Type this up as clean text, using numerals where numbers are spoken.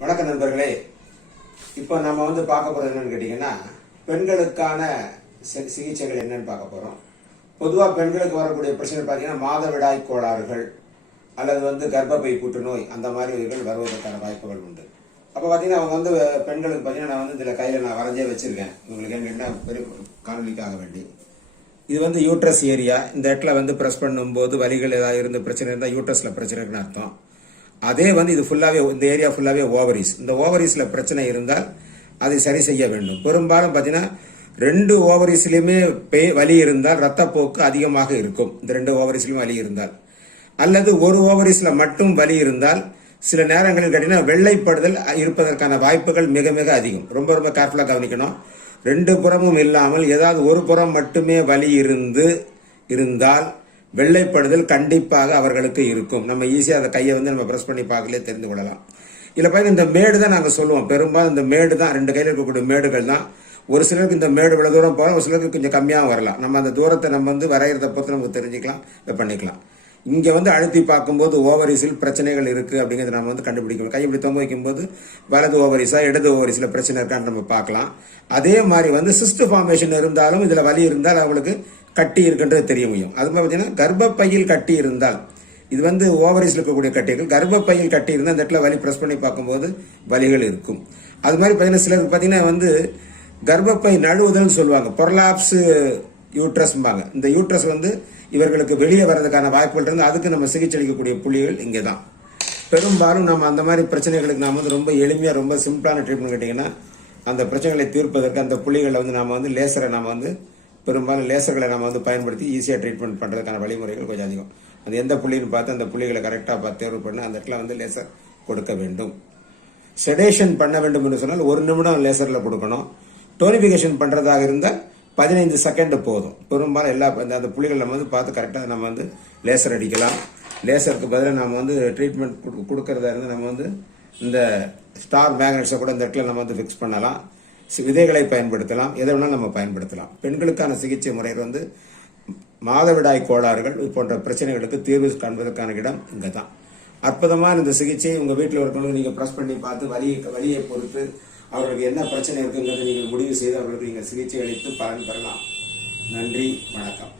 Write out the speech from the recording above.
வணக்கம் நண்பர்களே. இப்போ நம்ம பார்க்க போறது என்னன்னு கேட்டீங்கன்னா, பெண்களுக்கான சிகிச்சைகள் என்னன்னு பார்க்க போறோம். பொதுவாக பெண்களுக்கு வரக்கூடிய பிரச்சனை பார்த்தீங்கன்னா மாதவிடாய் கோளாறுகள் அல்லது கர்ப்பப்பை புற்றுநோய் அந்த மாதிரிகள் வருவதற்கான வாய்ப்புகள் உண்டு. அப்போ பார்த்தீங்கன்னா அவங்க பெண்களுக்கு பார்த்தீங்கன்னா நான் இதில் கையில் நான் வரைஞ்சே வச்சிருக்கேன். உங்களுக்கு என்ன பெரிய காணொலிக்காக வேண்டி இது யூட்ரஸ் ஏரியா. இந்த இடத்துல ப்ரெஸ் பண்ணும்போது வலிகள் ஏதாவது இருந்து பிரச்சனை இருந்தால் யூட்ரஸில் பிரச்சனை இருக்குன்னு அர்த்தம். அதே இது ஃபுல்லாகவே இந்த ஏரியா ஃபுல்லாகவே ஓவரிஸ். இந்த ஓவரிஸில் பிரச்சனை இருந்தால் அதை சரி செய்ய வேண்டும். பெரும்பாலும் பார்த்தீங்கன்னா 2 ஓவரிஸ்லையுமே வலி இருந்தால் ரத்தப்போக்கு அதிகமாக இருக்கும். இந்த 2 ஓவரிஸ்லையும் வலி இருந்தால் அல்லது ஒரு ஓவரிஸில் மட்டும் வலி இருந்தால் சில நேரங்களில் கேட்டீங்கன்னா வெள்ளைப்படுதல் இருப்பதற்கான வாய்ப்புகள் மிக மிக அதிகம். ரொம்ப ரொம்ப கேர்ஃபுல்லாக கவனிக்கணும். 2 புறமும் இல்லாமல் ஏதாவது ஒரு புறம் மட்டுமே வலி இருந்தால் வெள்ளைப்படுதல் கண்டிப்பாக அவர்களுக்கு இருக்கும். நம்ம ஈஸியாக அந்த கையை நம்ம ப்ரெஸ் பண்ணி பார்க்கலே தெரிந்து கொள்ளலாம். இல்லை பார்த்தீங்கன்னா இந்த மேடு தான் நாங்கள் சொல்லுவோம். பெரும்பாலும் இந்த மேடு தான் 2 கையில் இருக்கக்கூடிய மேடுகள் தான். ஒரு சிலருக்கு இந்த மேடு இவ்வளோ தூரம் போகலாம், ஒரு சிலருக்கு கொஞ்சம் கம்மியாக வரலாம். நம்ம அந்த தூரத்தை நம்ம வரைகிறத பொறுத்து நமக்கு தெரிஞ்சுக்கலாம், இதை பண்ணிக்கலாம். இங்கே அழுத்தி பார்க்கும்போது ஓவரிஸில் பிரச்சனைகள் இருக்குது அப்படிங்கிறத நம்ம கண்டுபிடிக்கணும். கை இப்படி தொங்க வைக்கும்போது வலது ஓவரிஸா இடது ஓவரிஸில் பிரச்சனை இருக்கான்னு நம்ம பார்க்கலாம். அதே மாதிரி சிஸ்ட் ஃபார்மேஷன் இருந்தாலும் இதில் வலி இருந்தால் அவங்களுக்கு கட்டி இருக்குன்றது தெரிய முடியும். அது மாதிரி பார்த்தீங்கன்னா கர்ப்பப்பையில் கட்டி இருந்தால் இது ஓவரிஸில் இருக்கக்கூடிய கட்டிகள், கர்ப்பப்பையில் கட்டி இருந்தால் அந்த இடத்துல வலி ப்ரெஸ் பண்ணி பார்க்கும்போது வலிகள் இருக்கும். அது மாதிரி பார்த்தீங்கன்னா சிலருக்கு பார்த்தீங்கன்னா கர்ப்பப்பை நழுவுதல்னு சொல்லுவாங்க, பொரலாப்ஸ் யூட்ரஸ்ம்பாங்க. இந்த யூட்ரஸ் இவர்களுக்கு வெளியே வர்றதுக்கான வாய்ப்புகள் இருந்து அதுக்கு நம்ம சிகிச்சை அளிக்கக்கூடிய புள்ளிகள் இங்கே தான். பெரும்பாலும் நம்ம அந்த மாதிரி பிரச்சனைகளுக்கு நாம் ரொம்ப எளிமையாக ரொம்ப சிம்பிளான ட்ரீட்மெண்ட் கேட்டிங்கன்னா அந்த பிரச்சனைகளை தீர்ப்பதற்கு அந்த புள்ளிகளை நாம் லேசரை நாம் பெரும்பாலும் லேசர்களை நம்ம பயன்படுத்தி ஈஸியாக ட்ரீட்மெண்ட் பண்ணுறதுக்கான வழிமுறைகள் கொஞ்சம் அதிகம். அது எந்த புள்ளின்னு பார்த்து அந்த புள்ளிகளை கரெக்டாக பார்த்து தேர்வு பண்ணி அந்த இடத்துல லேசர் கொடுக்க வேண்டும். செடேஷன் பண்ண வேண்டும் என்று சொன்னால் 1 நிமிடம் லேசரில் கொடுக்கணும். டோனிஃபிகேஷன் பண்ணுறதாக இருந்தால் 15 செகண்ட் போதும். பெரும்பாலும் எல்லா அந்த புள்ளிகள் நம்ம பார்த்து கரெக்டாக நம்ம லேசர் அடிக்கலாம். லேசருக்கு பதிலாக நம்ம ட்ரீட்மெண்ட் கொடுக்கறதா இருந்தால் நம்ம இந்த ஸ்டார் மேக்னெட்ஸை கூட இந்த இடத்துல நம்ம ஃபிக்ஸ் பண்ணலாம். விதைகளை பயன்படுத்தலாம், எதை வேணாலும் நம்ம பயன்படுத்தலாம். பெண்களுக்கான சிகிச்சை முறையில் மாதவிடாய் கோளாறுகள் போன்ற பிரச்சனைகளுக்கு தீர்வு காண்பதற்கான இடம் இங்கே தான். அற்புதமான இந்த சிகிச்சை உங்கள் வீட்டில் இருக்கணும். நீங்கள் ப்ரெஸ் பண்ணி பார்த்து வலியை பொறுத்து அவர்களுக்கு என்ன பிரச்சனை இருக்குங்கிறத நீங்கள் முடிவு செய்து அவர்களுக்கு நீங்கள் சிகிச்சை அளித்து பலன் பெறலாம். நன்றி, வணக்கம்.